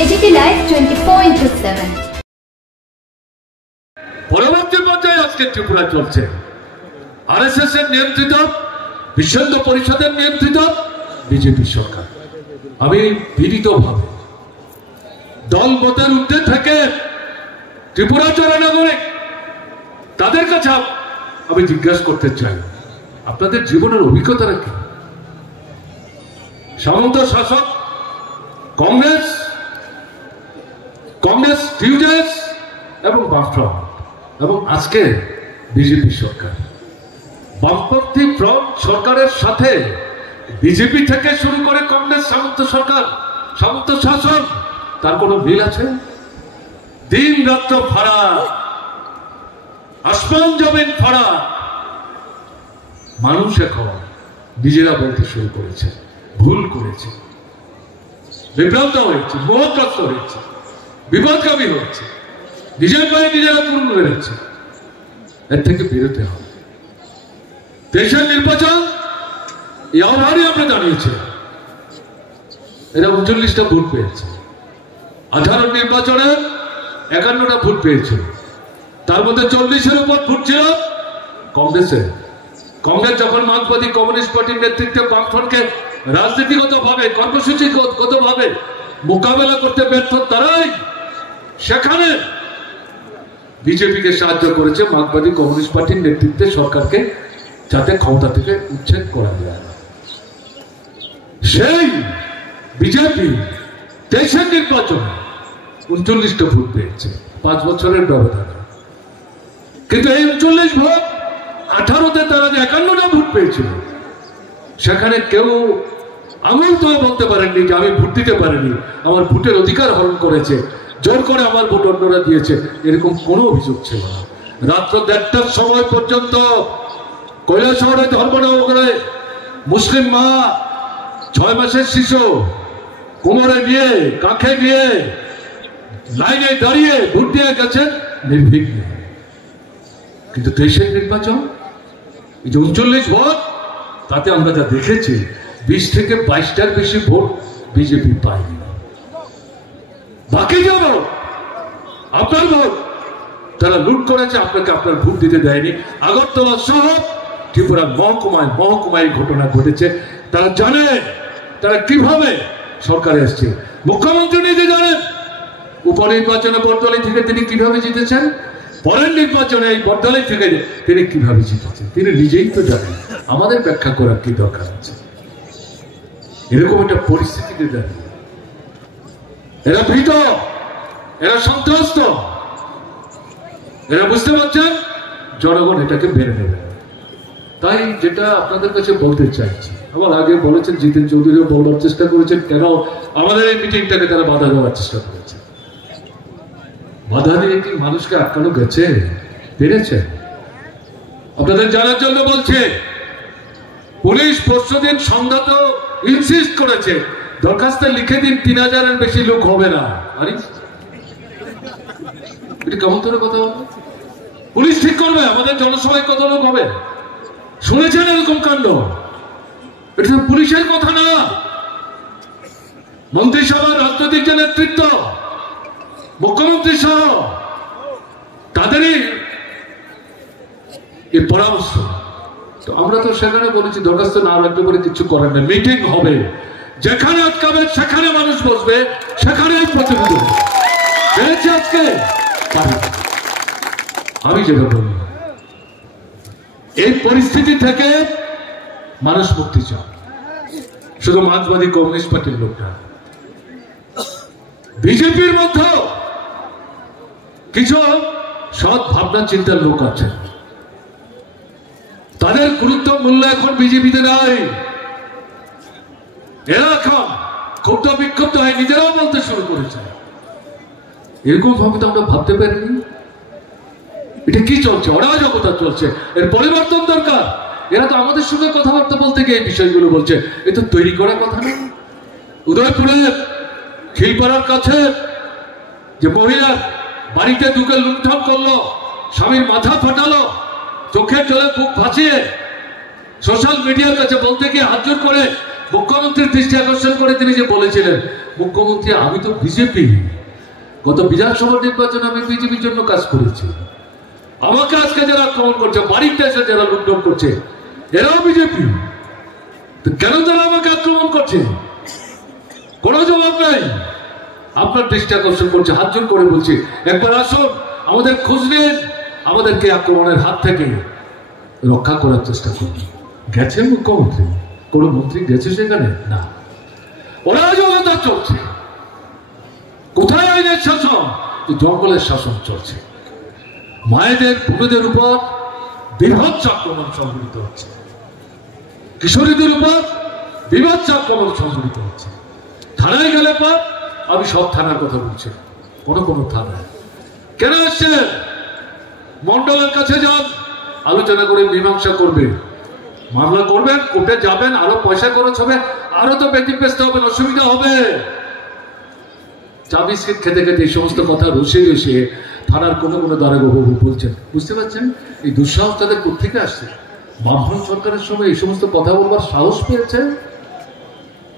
AGT Live 24/7 পরবর্তী পর্যায়ে আজকে ত্রিপুরা চলছে আরএসএস এর নিয়ন্ত্রিত বিশ্ব হিন্দু পরিষদের নিয়ন্ত্রিত বিজেপি সরকার। আমি বিনীতভাবে দল মতের ঊর্ধ্বে থেকে ত্রিপুরা জননাগরিক তাদের কাছে আমি জিজ্ঞাসা করতে চাই, আপনাদের জীবনের অভিজ্ঞতাটা কি? সামন্ত শাসক কংগ্রেস টিউজেস এবং বামফ্রন্ট এবং আজকে বিজেপি সরকার, বামপন্থী ফ্রন্ট সরকারের সাথে বিজেপি থেকে শুরু করে কংগ্রেস সামন্ত সরকার, সামন্ত শাসন, তার কোনো মিল আছে? দিন রাত্র ফাড়া, আসমান জমিন ফাড়া। মানুষ এখন নিজেরা বলতে শুরু করেছে ভুল করেছে, বিভ্রান্ত হয়েছে, মোহগ্রস্ত হয়েছে, বিপদগামী হয়েছে, নিজের পায়ে নিজেরা তুল মেরেছে। এর থেকে বেরোতে হবে। দেশের নির্বাচন এই আহ্বানই আমরা জানিয়েছি। এরা 39টা ভোট পেয়েছে, 18 নির্বাচনে 51টা ভোট পেয়েছে, তার মধ্যে 40-এর উপর ভোট ছিল কংগ্রেসের। কংগ্রেস যখন মার্ক্সবাদী কমিউনিস্ট পার্টির নেতৃত্বে বামফ্রন্টকে রাজনীতিগতভাবে কর্মসূচিগতভাবে মোকাবেলা করতে ব্যর্থ, তারাই সেখানে বিজেপিকে সাহায্য করেছে মার্ক্সবাদী কমিউনিস্ট পার্টির নেতৃত্বে সরকারকে, যাতে ক্ষমতা থেকে উচ্ছেদ করা যায়। সেই বিজেপি দেশের নির্বাচনে 39টা ভোট পেয়েছে 5 বছরের ব্যবধানে, কিন্তু এই 39 ভোট 18তে তারা যে 51টা ভোট পেয়েছিল, সেখানে কেউ আঙুল তো বলতে পারেননি যে আমি ভোট দিতে পারিনি, আমার ভোটের অধিকার হরণ করেছে, জোর করে আমার ভোট অন্যরা দিয়েছে, এরকম কোনো অভিযোগ ছিল না। রাত্র 1:30টার সময় পর্যন্ত কৈলাসহরে ধর্মনগরে মুসলিম মা 6 মাসের শিশু কোমরে নিয়ে কাঁখে নিয়ে লাইনে দাঁড়িয়ে ভোট দিয়ে গেছেন নির্বিঘ্নে। কিন্তু দেশের নির্বাচন এই যে 39 ভোট, তাতে আমরা যা দেখেছি 20 থেকে 22টার বেশি ভোট বিজেপি পায়নি। বাকি যাব আপনার ভোট তারা লুট করেছে, আপনাকে আপনার ভোট দিতে দেয়নি। আগরতলা সহ ত্রিপুরার মহকুমায় মহকুমায় ঘটনা ঘটেছে। তারা জানে তারা কিভাবে সরকারে আসছে। মুখ্যমন্ত্রী নিজে জানেন উপনির্বাচনে বর্দলী থেকে তিনি কিভাবে জিতেছেন, পরের নির্বাচনে এই বর্দলী থেকে তিনি কিভাবে জিতেছেন তিনি নিজেই তো জানেন। আমাদের ব্যাখ্যা করার কি দরকার আছে? এরকম একটা পরিস্থিতিতে দাঁড়িয়ে এরা ভীত, এরা সন্ত্রস্ত, এরা বুঝতে পারছেন জনগণ এটাকে মেনে নেবে। তাই যেটা আপনাদের কাছে বলতে চাইছি, আমার আগে বলেছেন জিতেন চৌধুরীও বলার চেষ্টা করেছেন কেন আমাদের এই মিটিংটাকে তারা বাধা দেওয়ার চেষ্টা করেছে। বাধা দিয়ে কি মানুষকে আটকানো গেছে? পেরেছে? আপনাদের জানার জন্য বলছে, পুলিশ পরশুদিন সন্ধ্যা তো ইনসিস্ট করেছে দরখাস্তে লিখে দিন 3000-এর বেশি লোক হবে না। আরে এটা কেমন ধরে কথা হবে? পুলিশ ঠিক করবে আমাদের জনসভায় কত লোক হবে। শুনেছেন এরকম কাণ্ড? এটা পুলিশের কথা না, মন্ত্রিসভার রাজনৈতিক যে নেতৃত্ব, মুখ্যমন্ত্রী সহ তাদেরই এই পরামর্শ। তো আমরা তো সেখানে বলেছি দরখাস্ত না রাখতে পারে কিছু করেন না, মিটিং হবে, যেখানে আটকাবে সেখানে মানুষ বসবে, সেখানেই প্রতিনিধি পেরেছে। আজকে আমি যেটা বলি, এই পরিস্থিতি থেকে মানুষ মুক্তি চায়, শুধু মার্ক্সবাদী কমিউনিস্ট পার্টির লোকটা। বিজেপির মধ্যে কিছু সৎ ভাবনা চিন্তার লোক আছে, তাদের গুরুত্ব মূল্য এখন বিজেপিতে নাই। এরা এখন ক্ষুব্ধ বিক্ষুব্ধ হয়, নিজেরাও বলতে শুরু করেছে। এরকম ভাবে তো আমরা ভাবতে পারিনি। এটা কি চলছে? অরাজকতা চলছে, এর পরিবর্তন দরকার। এরা তো আমাদের সঙ্গে কথাবার্তা বলতে গিয়ে এই বিষয়গুলো বলছে, এ তো তৈরি করা কথা না। উদয়পুরের খিলপাড়ার কাছে যে মহিলা বাড়িতে ঢুকে লুণ্ঠন করলো, স্বামীর মাথা ফাটালো, চোখের জলে বুক ভাসিয়ে সোশ্যাল মিডিয়ার কাছে বলতে গিয়ে হাত জোর করে মুখ্যমন্ত্রীর দৃষ্টি আকর্ষণ করে তিনি যে বলেছিলেন মুখ্যমন্ত্রী আমি তো বিজেপি, গত বিধানসভা নির্বাচনে আমি বিজেপির জন্য কাজ করেছি, আমাকে আজকে যারা আক্রমণ করছে, বাড়িতে এসে যারা লুটপাট করছে, এরাও বিজেপি, তো কেন তারা আমাকে আক্রমণ করছে? কোনো জবাব নাই। আপনার দৃষ্টি আকর্ষণ করছে, হাত জোর করে বলছি, একবার আসুন, আমাদের খোঁজ নিন, আমাদেরকে আক্রমণের হাত থেকে রক্ষা করার চেষ্টা করুন। গেছে মুখ্যমন্ত্রী? কোন মন্ত্রী গেছে সেখানে? না, ওরা জনতা চলছে। কোথায় আইনের শাসন? জঙ্গলের শাসন চলছে। মায়েদের পুরুষদের উপর বীভৎস আক্রমণ সংঘটিত হচ্ছে, কিশোরীদের উপর বীভৎস আক্রমণ সংঘটিত হচ্ছে। থানায় গেলে পর আমি সব থানার কথা বলছি, কোন থানায় কেন আসছেন? মন্ডলের কাছে যান, আলোচনা করে মীমাংসা করবে, মামলা করবেন, কোর্টে যাবেন, আরো পয়সা খরচ হবে, আরো তো ব্যতিব্যস্ত হবেন, অসুবিধা হবে। চা বিস্কিট খেতে খেতে এই সমস্ত কথা রসে রসে থানার কোনো দারোগাবাবু বলছেন। বুঝতে পারছেন এই দুঃসাহস তাদের কোথেকে আসছে? বামফ্রন্ট সরকারের সময় এই সমস্ত কথা বলবার সাহস পেয়েছে।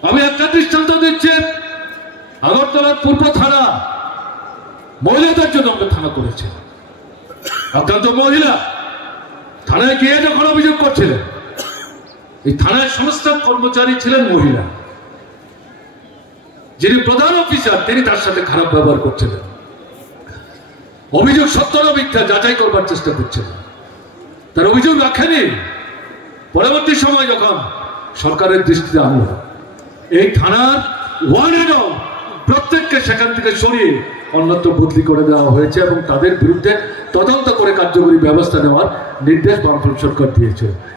আমি একটা দৃষ্টান্ত দিচ্ছি, আগরতলার পূর্ব থানা, মহিলাদের জন্য আমরা থানা করেছি। আক্রান্ত মহিলা থানায় গিয়ে যখন অভিযোগ করছিলেন, এই থানায় সমস্ত কর্মচারী ছিলেন মহিলা, যিনি প্রধান অফিসার তিনি তার সাথে খারাপ ব্যবহার করছিলেন। অভিযোগ সত্য না মিথ্যা যাচাই করবার চেষ্টা করছিলেন, তার অভিযোগ রাখেনি। পরবর্তী সময় যখন সরকারের দৃষ্টিতে আনলো, এই থানার ওয়ার্ডেরও প্রত্যেককে সেখান থেকে সরিয়ে অন্যত্র বদলি করে দেওয়া হয়েছে এবং তাদের বিরুদ্ধে তদন্ত করে কার্যকরী ব্যবস্থা নেওয়ার নির্দেশ বামফ্রন্ট সরকার দিয়েছে।